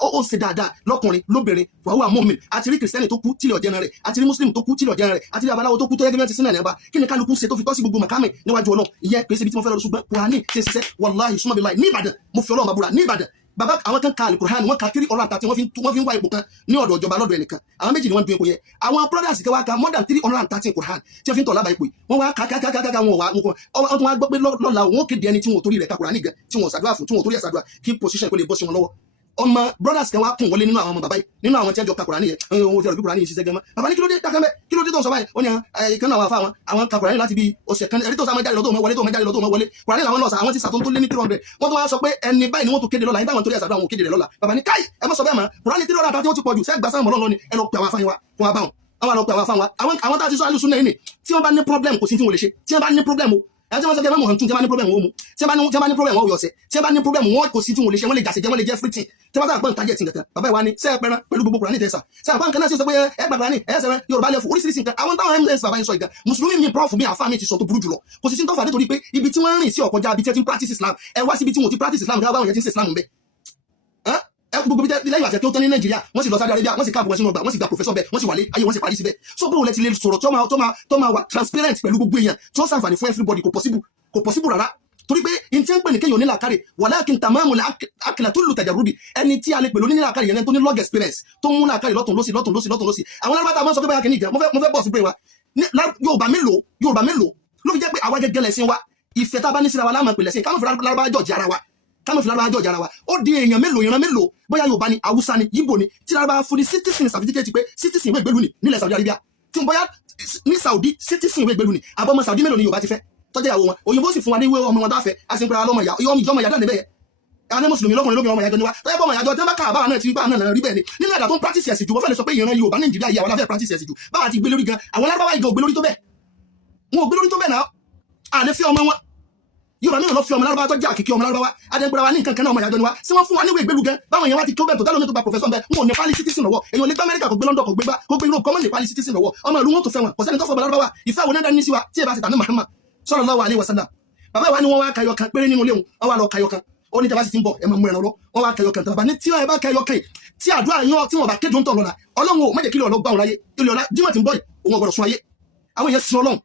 ó ṣe dáadáa lọ́kùnrin lóbìnrin wàhùwà mọ́mìn àti rí kìrìsìtẹ́nì tó kú tílẹ̀ ọ̀jẹ̀ran rẹ̀ àti rí mùsùlùmí tó kú tílẹ̀ ọ̀jẹ̀ran rẹ̀ àti rí babaláwo tó kú tó yẹ kí wọ́n ti sínú ẹ̀nẹ́ba kí ni kálukú ṣe tó fi tọ́ sí gbogbo màkámì níwájú Ọlọ́run ìyẹn pèsè ibi tí mo fẹ́ lọ ṣùgbọ́n Kùránì ṣe ṣiṣẹ́ wàláhì súnmọ́ billahi ní Ìbàdàn mo fi Ọlọ́run bàbúrà ní Ìbàdàn bàbá àwọn kan ka Al-Qur'an wọn ka 330 wọ́n fi ń wá ipò kan ní ọ̀dọ̀ ìjọba lọ́dọ̀ ẹnìkan àwọn méjì ni wọ́n dún ipò yẹn àwọn brothers kan wá ka more than 330 Qur'an tí wọ́n fi ń tọ̀ lábàá ipò yìí wọ́n wá kàkàkàkà wọn wá wọ́n tún wá gbọ́ pé lọ́la wọn ó kéde ẹni tí wọn ò torí rẹ̀ ka Qur'an nìkan tí wọn ò ṣàdúrà fún tí wọn ò torí ẹ̀ ṣàdúrà kí position kó lè bọ́ sí wọn lọ́wọ́ ọmọ brothers kan wá kún wọlé nínú àwọn ọmọ bàbá yìí nínú àwọn tí wọ́n jọ ka Kùránì yẹn ohun tí wọ́n fi Kùránì yìí ṣiṣẹ́ gan mọ́ bàbá ní kí ló dé dákẹ́ mẹ́ kí ló dé tó ń sọ báyìí ó ní ìkan náà àwọn afá àwọn ka Kùránì láti bí ọ̀sẹ̀ kan ẹni tó sá máa jáde lọ tó máa wọlé tó máa jáde lọ tó máa wọlé Kùránì làwọn lọ sà àwọn ti sàtún tó lé ní 300 wọ́n tó wá sọ pé ẹni báyìí ni wọ́n tó kéde lọ́la yín táwọn torí ẹ̀sà àwọn kéde rẹ̀ lọ́la bàbá ní káì ẹ má sọ bẹ́ẹ̀ mọ́ Kùránì 300 àti ó ti pọ̀ jù sẹ́gbà sáwọn ọlọ́run ni ẹ lọ pe àwọn afáyín wa fún wa báwọn àwọn lọ pe àwọn afáyín wa àwọn tá a ti sọ alùsùn náà yìí ni tí wọ́n bá ní problem kò sí tí wọ́n lè ṣe tí wọ́n bá ní problem o ẹni tí wọ́n sọ jẹ́ mọ́ tún tí wọ́n bá ní problem wọ́n mu tí wọ́n bá ní problem wọ́n yọ̀ọ̀sẹ̀ tí wọ́n bá ní problem wọ́n kò sí tí wọ́n lè ṣe wọ́n lè jàṣẹ̀ jẹ́ wọ́n lè jẹ́ everything tí wọ́n bá gbọ́n tajẹ̀ tí nǹkan bàbá ìwà ni sẹ́ ẹ pẹran pẹ̀lú gbogbo Kùránì tẹ̀sà sẹ́ àbá nǹkan náà sì sọ pé ẹ gbà Kùránì ẹ sẹ́rẹ̀ Yorùbá lẹ́fù oríṣiríṣi nǹkan àwọn táwọn ms bàbá yín sọ ìgbà mùsùlùmí mi prof mi àfa mi ti sọ tó burú jùlọ kò sì sí tọ́fà nítorí pé ibi tí wọ́n rìn sí ọ̀kọjá ibi tí wọ́n ti practice Islam ẹ wá síbi tí wọ́n ti practice Islam káwọn báwọn yẹn ti ń ṣe Islam bẹ́ẹ̀ gbogbo bí lẹ́yìn àti tó tán ní Nàìjíríà wọ́n sì lọ Saudi Arabia wọ́n sì káàbù wọn sínú ọgbà wọ́n sì gba professor bẹ́ẹ̀ wọ́n sì wà lé ayé wọ́n sì parí síbẹ̀ so bó lẹ ti lè sọ̀rọ̀ tó máa wà transparent pẹ̀lú gbogbo èèyàn tó ṣàǹfààní fún everybody kò possible rárá torí pé in tí ń pè ní kéèyàn onílàkárì walakin tamamul aklatullu tajarrudi ẹni tí a lè pè lónílàkárì yẹn tó ní log experience tó mú làkárì lọ́tún lọ́sì àwọn alábàtà máa ń sọ pé báyà kìíní ìjà mo fẹ́ bọ̀ sí pé wa Yorùbá mélòó ló fi jẹ́ pé àwa gẹ́gẹ́ lẹ̀sìn wa ìfẹ́ tá a bá ní síra wa láàmú ìpìlẹ̀ sí káwọn fi lárúbá jọ̀jì ara wa ó di èèyàn mélòó ìran mélòó bóyá Yorùbá ni Haúsá ni Ìgbò ni tí lárúbá fún ní citizen certificate pé citizen ìwé ìgbélú ni nílẹ̀ Saudi Arabia tí bóyá ní Saudi citizen ìwé ìgbélú ni àbọ̀mọ̀ Saudi mélòó ni Yorùbá ti fẹ́ tọ́jú ìyàwó wọn òyìnbó sì fún wa ní ìwé ọmọ wọn dáfẹ́ a sì ń pera lọ́mọ ìjọmọ ìyá dáadé bẹ́ẹ̀ àwọn ní mùsùlùmí lọ́kùnrin lóbìnrin ọmọ ìyá jọ níwá tọ́jú ọmọ ìyájọ́ tí wọ́n bá kà báwa náà ti bá náà rí bẹ́ẹ̀ ni nínú ẹ̀dá tó ń practice ẹ̀sìn jù wọ́n fẹ́ lè sọ pé ìran Yorùbá Nàìjíríà yìí àwọn aláfẹ́ practice ẹ̀sìn jù báwa ti gbé lórí gan àwọn lárúbáwá ìgò gbé lórí tó bẹ́ẹ̀ wọn ò gbé lórí tó bẹ́ẹ̀ náà àlẹ́ fi ọmọ wọn Yorùbá náà lọ fi ọmọ lárúbáwá tó jẹ́ àkìkí ọmọ lárúbáwá adẹ́gbẹ́ra wa ní nǹkan kan náà ọmọ ìyájọ́ níwá sí wọ́n fún wa níwèé ìgbélu gan báwọn èèyàn wá ti tó bẹ́ẹ̀ tó dálómi tó gba professor bẹ́ẹ̀ wọn ò ní pálí citizen lọ́wọ́ èèyàn lè gbé Amẹ́ríkà kò gbé London kò gbé Europe kọ́mọ́ ní pálí citizen lọ́wọ́ ọmọ ìlú wọn tó fẹ́ wọn kò sẹ́ni tó fọ́ ọmọ lárúbáwá ìfẹ́ àwọn náà ní sí wa tí ẹ bá ti tà ní Muhammad sallallahu alaihi wasallam bàbá wa ni wọ́n wá kayọ kan péré nínú ilé wọn wá lọ kayọ kan ó ní tẹ́bá sì ti ń bọ̀ ẹ máa mú ẹran lọ wọ́n wá kayọ kan tàbá ní tí wọ́n bá kayọ kan tí àdúrà yan tí wọ́n bá kéde ń tọ̀ lọ́la Ọlọ́run ò má jẹ́ kí lọ́ọ́ gbà wọn láyé ilé ọ̀la Jímọ̀ tí ń bọ̀ yìí òun ọ̀gbọ̀dọ̀ sun ayé àwọn èèyàn sin Ọlọ́run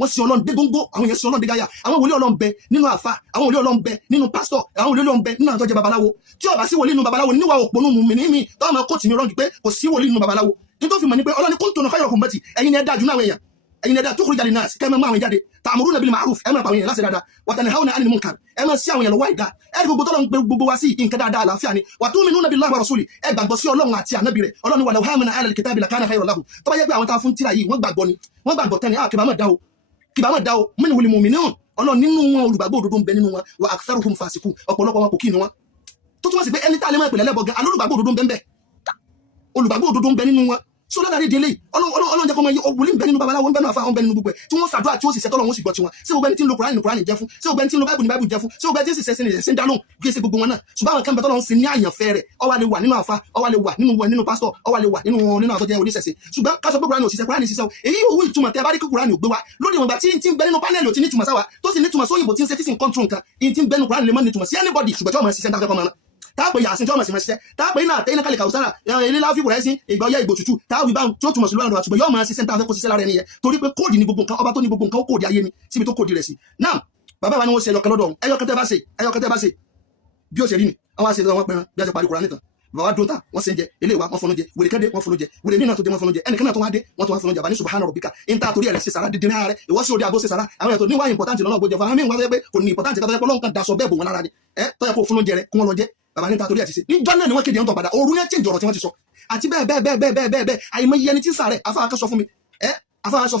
wọ́n sin Ọlọ́run dé góńgó àwọn èèyàn sin Ọlọ́run dé gáyà àwọn wòlíì Ọlọ́run bẹ nínú àfà àwọn wòlíì Ọlọ́run bẹ nínú pásítọ̀ àwọn wòlíì Ọlọ́run bẹ nínú àwọn tó jẹ́ babaláwo tí ó bá sí wòlíì nínú babaláwo níwà òpónú mi tó máa kóòtù mi rọ́ǹgì pé kò sí wòlíì nínú babaláwo nítorí mọ̀ ní pé Ọlọ́run kuntum khayra ummati ẹ̀yin ni ẹ dájú náà àwọn èèyàn ẹ̀yin ẹ̀dá tó kúrò jáde náà kẹ́ ẹ máa àwọn jáde ta'muruna bil ma'ruf ẹ máa pa àwọn èèyàn láti dáadáa wa tanhauna 'anil munkar ẹ máa sí àwọn èèyàn lọ́wọ́ àìdá ẹ gbogbo tọ́lọ́ ń gbé gbogbo wa sí nǹkan dáadáa àlàáfíà ni wa tu'minuna billahi wa rasuli ẹ gbàgbọ́ sí Ọlọ́run àti ànábì rẹ̀ Ọlọ́run wa law amana 'ala al-kitabi lakana khayran lahum tó bá yẹ pé àwọn tá a fún tírà yìí wọ́n gbàgbọ́ tẹ́ni kìbámọ̀ dá o minhumul mu'minun Ọlọ́run nínú wọn olùgbàgbọ́ òdodo ń bẹ nínú wọn wa aktharuhum fasiqun ọ̀pọ̀lọpọ̀ wọn kò kí ni wọn tó túmọ̀ sí pé ẹni tá a lè máa pèlè lẹ́bọ̀ gan alólùgbàgbọ́ òdodo ń bẹ olùgbàgbọ́ òdodo ń bẹ nínú wọn so látàrí délé Ọlọ́run jẹ́ kó máa òwúlé ń bẹ nínú babaláwo ń bẹ nínú àfáà ń bẹ nínú gbogbo ẹ̀ tí wọ́n ṣàdúrà tí ó sì ṣẹ́tọ́ lọ́wọ́ sì gbọ́ tiwọn sí gbogbo ẹni tí ń lo Kùránì ní Kùránì jẹ́ fún sí gbogbo ẹni tí ń lo Báíbù ní Báíbù jẹ́ fún sí gbogbo ẹni tí ń sì ṣẹ́sìn ní ẹ̀sìn dánú kí ṣe gbogbo wọn náà ṣùgbọ́n àwọn kan bẹ tọ́lọ́run sí ní àyànfẹ́ rẹ̀ ó wá lè wà nínú àfáà ó wá lè wà nínú pásítọ̀ ó wá lè wà nínú àtọ́jẹ́ oníṣẹ̀ṣe ṣùgbọ́n ká sọ pé Kùránì òṣìṣẹ́ Kùránì ṣiṣẹ́ èyí òwú ìtumọ̀ tẹ́ bá rí kí Kùránì ò gbé wa lóde ìwọ̀nba tí ń bẹ nínú pánẹ́lì ò ti nítumọ̀ sáwa tó sì nítumọ̀ sóyìnbó tí ń ṣe tí sì ń kọ́ńtró nǹkan ìyí tí ń bẹ nínú Kùránì lè má nítumọ̀ sí anybody ṣùgbọ́n tí wọ́n máa ṣiṣẹ́ dákẹ́ kọ́mọ náà táàpé yàsìn tí wọ́n máa ṣe máa ṣiṣẹ́ táàpé iná àtẹ́yìn kálí kàwùsára ilé láfi wùrẹ́ sí ìgbà ọyá ìgbò tútù táàwì bá tí ó túmọ̀ sí lọ́rùn àtùgbọ̀ yóò máa ṣiṣẹ́ táwọn fẹ́ kó ṣiṣẹ́ lára ẹni yẹn torí pé kóòdì ní gbogbo nǹkan ọba tó ní gbogbo nǹkan ó kóòdì ayé ni síbi tó kóòdì rẹ̀ sí náà bàbá wa ni wọ́n ṣe ẹyọkẹ́ lọ́dọ̀ ẹyọkẹ́ tẹ́ bá ṣe bí ó ṣe rí ni àwọn àṣẹ wọn pẹran bí a ṣe parí Kùránì nìkan bàbá wa dún ta wọ́n ṣe ń jẹ ilé wa wọ́n fọnú jẹ wèrè kẹ́dẹ́ wọ́n fọnú jẹ wèrè mí náà tó dé wọ́n fọnú jẹ ẹnìkan náà tó wá dé wọ́n tó wá fọnú jẹ àbáni subhana rabbika ìta torí ẹ̀rẹ̀ ṣe sàrà dídín náà rẹ̀ ìwọ́ sí òde àbó ṣe sàrà àwọn ètò níwá important lọ́nà ògbójẹ fún àmì ìwádìí pé kò ní important kátó yẹ pé Ọlọ́run kan daṣọ bẹ́ẹ̀ bò wọn lára ni tọ́yẹ kó fọnú jẹ rẹ kó wọn lọ jẹ bàbá níta torí ẹ̀ ti ṣe níjọ́ náà ni wọ́n kéde ọ̀ntọ̀ padà òru yẹn change ọ̀rọ̀ tí wọ́n ti sọ àti bẹ́ẹ̀ àìmọye ẹni tí ń sàrẹ̀ afáàkà sọ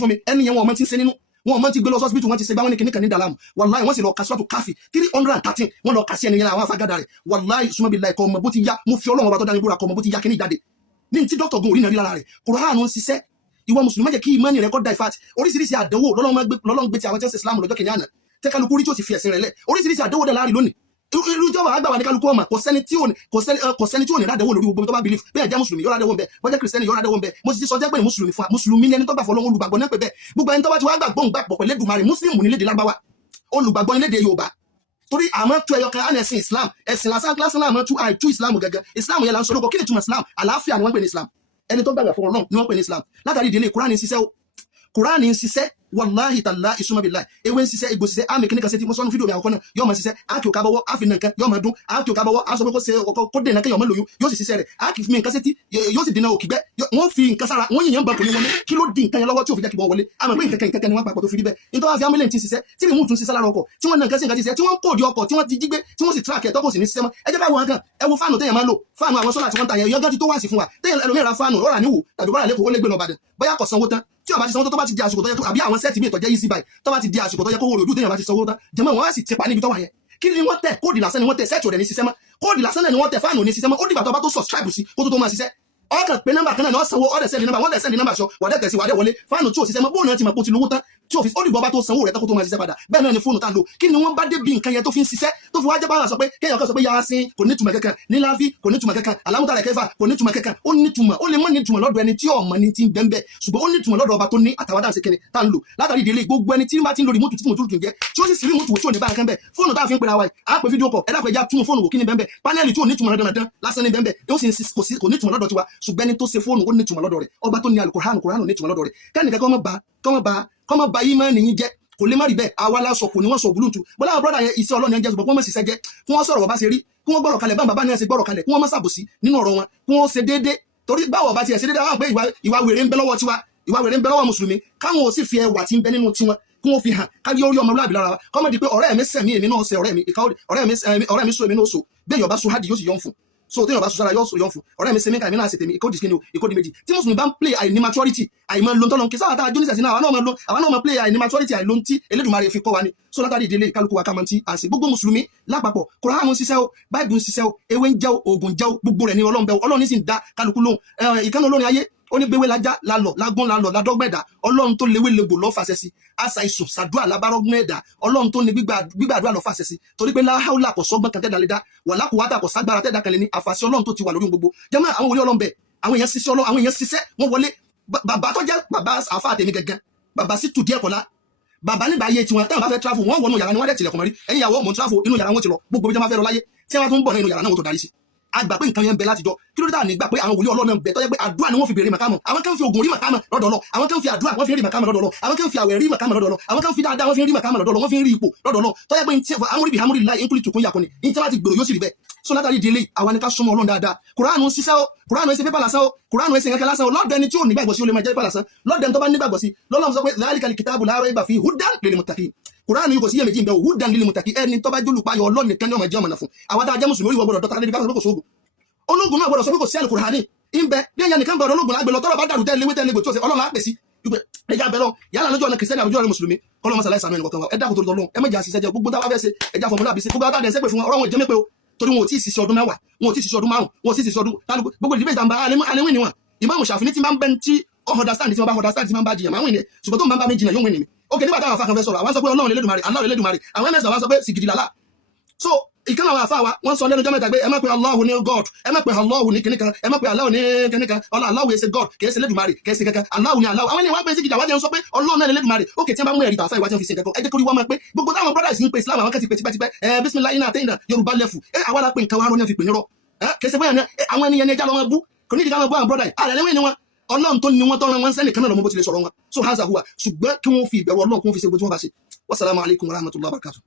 fún mi ẹni yẹn wọn ọmọ tí ń ṣe nínú wọn ọmọ tí gbé lọ sọ́sibítù wọn ti ṣe bá wọn ní kìnnìkan ní dàlámù wàláì wọ́n sì lọ ka sọ́tù káfí 313 wọ́n lọ kà sí ẹni yẹn àwọn afágádà rẹ̀ wàláì súnmọ́bí láì kọ́ ọmọ bó ti yá mo fi Ọlọ́run ọba tó dání búra kọ́ ọmọ bó ti yá kíní jáde ní ti dókítà gun orí náà rí lára rẹ̀ Kùránì ń ṣiṣẹ́ ìwọ mùsùlùmí má jẹ́ kí ìmánì rẹ̀ kọ́ da ìfàtì oríṣiríṣi àdánwò Ọlọ́run gbé ti àwọn tí wọ́n ṣe Islam lọ́jọ́ kìnìún àná tẹ́kálukú rí tí ó ti fi ẹ̀sìn rẹ̀ lẹ̀ oríṣiríṣi àdánwò dẹ̀ láàrin lónìí irú ìjọba àgbà wà ní kálukú ọmọ kò sẹ́ni tí ò ní rádẹ̀wò lórí gbogbo tó bá believe bẹ́ẹ̀ jẹ́ mùsùlùmí yóò rádẹ̀wò ń bẹ bọ́jẹ́ kìrìsìtẹ́nì yóò rádẹ̀wò ń bẹ mo sì ti sọ jẹ́ pé mùsùlùmí fún wa mùsùlùmí ni ẹni tó gbà fọlọ́wọ́ olùgbàgbọ́ náà pé bẹ́ẹ̀ gbogbo ẹni tó bá ti wá gbàgbọ́ ń gbàgbọ́ pẹ̀lú Èdùmàrè mùsùlùmí ní lédè Lárúbáwá olùgbàgbọ́ ní lédè Yorùbá torí àmọ́ tú ẹyọ kan á ní ẹ̀sìn Islam ẹ̀sìn lásán àmọ́ tú àìtú Islam gẹ́gẹ́ Islam yẹn là ń sọ lóko kí ni túmọ̀ Islam àlàáfíà ni wọ́n pè ní Islam ẹni tó gbàgbà fún Ọlọ́run ni wọ́n pè ní Islam látàrí ìdílé Kùránì ń ṣiṣẹ́ o Kùránì ń ṣiṣẹ́ wàláhì tàlá ìsúnmọ́bìlá ewé ń ṣiṣẹ́ egbò ṣiṣẹ́ àmì kìnnìkan sí ti mo sọ́nù fídíò mi àkọ́kọ́ náà yóò máa ṣiṣẹ́ ákì òkà bọ́wọ́ áfi nǹkan yóò máa dún ákì òkà bọ́wọ́ aṣọ pé kó ṣe kó dènà kéèyàn máa lóyún yóò sì ṣiṣẹ́ rẹ̀ ákì fi nǹkan sétí yóò sì dènà òkìgbẹ́ wọ́n fi nǹkan sára wọ́n yìnyín bọ̀ kò ní wọlé kí ló di nǹkan yẹn lọ́wọ́ tí ò fi jẹ́ kí wọ́n wọlé àmọ́ pé nǹkan ni wọ́n papọ̀ tó fi rí bẹ́ẹ̀ nítorí wọ́n fi amílẹ̀ ti ṣiṣẹ́ tí rìmú tún ṣiṣẹ́ lára ọkọ̀ tí wọ́n nǹkan sí nǹkan ṣiṣẹ́ tí wọ́n kóòdì ọkọ̀ tí wọ́n ti jí gbé tí wọ́n sì tíráàkì ẹ̀ tọ́kọ̀ sí ní ṣiṣẹ́ mọ́ ẹ jẹ́ káwọn kan ẹ wo fáànù téèyàn máa lò fáànù àwọn sọ́là tí wọ́n ń ta yẹn yọ́gán ti tó wá sí fún wa téèyàn ẹlòmíràn ra fáànù ọ̀rà níwò tàbí bọ́lá lẹ́kọ̀ọ́ ó lè gbé lọ Ìbàdàn bóyá kò sanwó tán tí ó bá ti sanwó tó bá ti di àsìkò tó yẹ kó àbí àwọn sẹ́ẹ̀tì míì tó jẹ́ easy buy tó bá ti di àsìkò tó yẹ kó wò lójú téèyàn bá ti sanwó tán jẹ́mọ́ wọn á sì ti pa níbi tó wà yẹn kí ni wọ́n tẹ̀ kóòdì lásán ni wọ́n tẹ̀ sẹ́ẹ̀tì ò dẹ̀ ní ṣiṣẹ́ mọ́ kóòdì lásán náà ni wọ́n tẹ̀ fáànù ò ní ṣiṣẹ́ mọ́ ó dìgbà tó bá tó subscribe sí kó tó máa ṣiṣẹ́ ọkàn pé nọ́mbà kan náà ni wọ́n sanwó ọ̀dẹ̀ sẹ́ẹ̀dì nọ́mbà wọ́n dẹ̀ sẹ́ẹ̀dì nọ́mbà sọ wàdẹ̀ tẹ̀sí wàdẹ̀ wọlé fáànù tí ò ṣiṣẹ́ mọ́ bóun náà ti mọ̀ pé ó ti lówó tán tí ò fi ó dìgbà bá tó sanwó rẹ̀ tó tó máa ṣiṣẹ́ padà bẹ́ẹ̀ náà ni fóònù tá ń lò kí ni wọ́n bá dé bí nǹkan yẹn tó fi ń ṣiṣẹ́ tó fi wá jẹ́ báwọn sọ pé kéèyàn kan sọ pé Yasin kò ní túmọ̀ kankan níláfi kò ní túmọ̀ kankan alámúta rẹ̀ kẹfà kò ní túmọ̀ kankan ó ní túmọ̀ ó lè mọ́ ní túmọ̀ lọ́dọ̀ ẹni tí ọmọ ní ti ń bẹ́ẹ̀ ṣùgbọ́n ó ní túmọ̀ lọ́dọ̀ ọba tó ní àtàwọn dáhùn sí kíni tá ń lò látàrí ìdílé gbogbo ẹni tí bá ti ń lo remote tí mo tún jẹ́ tí ó sì sí remote tí ò ní bá nǹkan bẹ́ẹ̀ fóònù tá a fi ń pera wa yìí á pè fídíò kọ̀ ẹ dákun ẹja tún fóònù wò kí ni bẹ́ẹ̀ pánẹ́ẹ̀lì tí ò ní túmọ̀ dandan lásán ní bẹ́ẹ̀ ó sì kò ní túmọ̀ lọ́dọ̀ tiwa ṣùgbọ́n ẹni tó ṣe fóònù ó ní túmọ̀ lọ́dọ̀ rẹ̀ ọba tó ní Al-Qur'an ní túmọ̀ lọ́dọ̀ rẹ̀ kẹ́nìkan kọ́ mọ́ ba ìmánì yín jẹ́ kò lè má rí bẹ́ẹ̀ àwa la sọ kò ní wọ́n sọ ògùlùtù bọ́lá àwọn brọ́dà yẹn iṣẹ́ Ọlọ́run yẹn jẹ́ ṣùgbọ́n kí wọ́n mọ̀ ṣiṣẹ́ jẹ́ kí wọ́n sọ̀rọ̀ bá ṣe rí kí wọ́n gbọ́rọ̀ kalẹ̀ bá bàbá náà ṣe gbọ́rọ̀ kalẹ̀ kí wọ́n má ṣàbòsí nínú ọ̀rọ̀ wọn kí wọ́n ṣe déédé torí báwọ̀ bá tiẹ̀ ṣe déédé àwọn pé ìwà wèrè ń bẹ lọ́wọ́ tiwa ìwà wèrè ń bẹ lọ́wọ́ mùsùlùmí káwọn ò sì fi ẹwà tí ń bẹ nínú tiwọn kí wọ́n fi hàn káyọ̀ orí ọmọlúwàbí lára wa kọ́mọ̀ di pé ọ̀rẹ́ mi sẹ̀mí èmi náà ṣe ọ̀rẹ́ mi so èmi náà so bẹ́ẹ̀ yọba so hádìí yóò sì yọ̀ ń fún so téèyàn bá sọ sára yóò fún ọ̀rẹ́ mi ṣe mí ká èmi náà ṣe tèmi ìkódì kíni o ìkódì méjì tí mùsùlùmí bá ń play àìní maturity àìmọ̀ lóńtọ́ lọ́n kí sáwà tá a jóníṣẹ́ sí náà àwọn náà máa play àìní maturity àìlóńtí Elédùmarè fi kọ́ wa ni so látàrí ìdílé kálukú wa kàmọ́ tí a sì gbogbo mùsùlùmí lápapọ̀ Kùránì ń ṣiṣẹ́ o Báíbù ń ṣiṣẹ́ o ewé ń jẹ́ o oògùn jẹ́ o gbogbo rẹ̀ ní Ọlọ́run bẹ́ẹ̀ Ọlọ́run sì ń dá kálukú lóhùn ìkànnì olórin ayé ó ní gbéwé lajá lálọ lágún lálọ ládọgbẹdà Ọlọ́run tó léwé legbò lọ fàṣẹ sí àṣà ìsùn sàdúà lábárọgún ẹdà Ọlọ́run tó ní gbígbàdúrà lọ fàṣẹ sí torí pé láhàúlà kò sọgbọn kan tẹdà lè dá wàlá kùwátà kò ságbára tẹdà kan lè ní àfàṣẹ Ọlọ́run tó ti wà lórí gbogbo jẹmọ àwọn wòlíì Ọlọ́run bẹ àwọn èèyàn ṣiṣẹ́ wọn wọlé bàbá tó jẹ bàbá àfa àtẹmí gẹ́gẹ́ bàbá sì tù díẹ̀ kọlá bàbá nígbà ayé tiwọn táwọn bá fẹ́ travel wọn wọnú yàrá ni wọn dẹ tilẹ̀kùn mọ́rí ẹ̀yin ìyàwó mò ń travel inú yàrá wọn ti lọ gbogbo bí wọn fẹ́ lọ láyé tí wọn tún bọ̀ nínú yàrá náà wọn tó darí sí àgbà pé nǹkan yẹn ń bẹ látijọ́ kí ló dé nígbà pé àwọn wòlíì Ọlọ́run bẹ tó jẹ́ pé àdúrà ni wọ́n fi bèrè màkàmọ̀ àwọn kan fi oògùn rí màkàmọ̀ lọ́dọ̀ Ọlọ́run àwọn kan fi àdúrà wọ́n fi rí màkàmọ̀ lọ́dọ̀ Ọlọ́run àwọn kan fi àwẹ̀ rí màkàmọ̀ lọ́dọ̀ Ọlọ́run àwọn kan fi dáadáa wọ́n fi rí màkàmọ̀ lọ́dọ̀ Ọlọ́run wọ́n fi rí ipò lọ́dọ̀ Ọlọ́run tó jẹ́ pé ní tí amúrí bí amúrí láì nkúlì tùkún yàkùn ni ní tí wọ́n ti gbèrò yóò sì rí bẹ́ẹ̀ so látàrí ìdílé àwa ni ká súnmọ́ Ọlọ́run dáadáa Kùránì ń ṣiṣẹ́ o Kùránì ń ṣe pépà lásán o Kùránì ń ṣe kankan lásán o lọ́dọ̀ ẹni tí ò nígbàgbọ́ sí ó lè máa jẹ́ pépà lásán lọ́dọ̀ ẹni tó bá nígbàgbọ́ sí lọ́lọ́run sọ pé zalikal kitabu la rayba fihi hudan lil muttaqin Kùránì yìí kò sí iyèméjì ń bẹ hudan lil muttaqin ẹni tó bá jólùpáyọ̀ Ọlọ́run nìkan ni ó máa jẹ́ ọmọ náà fún àwa tá a jẹ́ mùsùlùmí orí wọ́gbọ́dọ̀ dọ́ta lẹ́bi káwọn kò sóògùn ológun náà gbọ́dọ̀ sọ pé kò sí Al-Kùránì ń bẹ bí ẹ̀yàn nìkan gbọ́dọ̀ ológun lágbè lọ tọ́rọ̀ bá dàrú tẹ́lẹ̀ tẹ́lẹ̀ tí ó ṣe Ọlọ́run á pè sí ẹja bẹ̀rọ yálà lójú ọ̀nà kìrìsìtẹ́nì àbújọ́ ọ̀nà mùsùlùmí kọ́lọ́ mọ́sálá ìsàmì ẹnì kọ̀ọ̀kan wa ẹ̀dá kò tó lọ́lọ́ ẹ mẹ́jà àṣìṣẹ́ jẹ gbogbo táwa fẹ́ ṣe ẹja fọmọlá àbí ṣe gbogbo àtàdé ẹ̀ṣẹ́ pé fún wọn ọ̀rọ̀ wọn jẹ́ mẹ́pẹ́ o torí wọn ò tí ì ṣiṣẹ́ ọdún mẹ́wàá wọn ò tí ì ṣiṣẹ́ ọdún márùn wọn ò tí ì ṣiṣẹ́ ọdún kálukú gbogbo ìdíbẹ̀ ìtàǹbà alẹ́wìn ni wọn Ìmáàmù Ṣàfi'í tí máa ń bẹ́ tí understand tí wọ́n bá understand tí máa ń bá jiyàn máa ń wìn ní ṣùgbọ́n tó ń bá mi jiyàn yóò wìn ní mi ok nígbà táwọn afákan fẹ́ sọ̀rọ̀ àwọn sọ pé Ọlọ́run Elédùmarè Allah Elédùmarè àwọn ms àwọn sọ pé sìgìdì làlá so ìkan àwọn àfáà wa wọ́n sọ lẹ́nu jọ́ mẹ́ta pé ẹ má pe Allahu ní God ẹ má pe Allahu ní kìnìkan ẹ má pe Allahu ní kìnìkan Allahu yẹ ṣe God kìí ṣe Elédùmarè kìí ṣe kankan Allahu ní Allahu àwọn ènìyàn wá pé sìgìdì àwọn jẹun sọ pé Ọlọ́run náà Elédùmarè ok tí wọ́n bá mú ẹ̀rí tàfà ìwà tí wọ́n fi ṣe kankan ẹ jẹ́ kó rí wọ́n máa pé gbogbo táwọn brothers ń pe Islam àwọn kan ti pè tipẹ́tipẹ́ bismillah iná àtẹ́yìnà Yorùbá lẹ́fù àwa la pe nǹkan wa rọ́ ní fi pè ní rọ́ kìí ṣe bóyá àwọn ènìyàn ní ẹja lọ́wọ́ bú kò ní ìdíkà máa bú àwọn brother ààrẹ lẹ́wọ̀n ni wọn Ọlọ́run tó ní wọn tọ́ran wọn sẹ́nìkan náà lọ́mọ bó ti lè sọ̀rọ̀ wọn so hansa huwa ṣùgbọ́n kí wọ́n fi ìbẹ̀rù Ọlọ́run kí wọ́n fi ṣe gbogbo tí wọ́n bá ṣe wassalamu alaikum warahmatullahi wabarakatuh.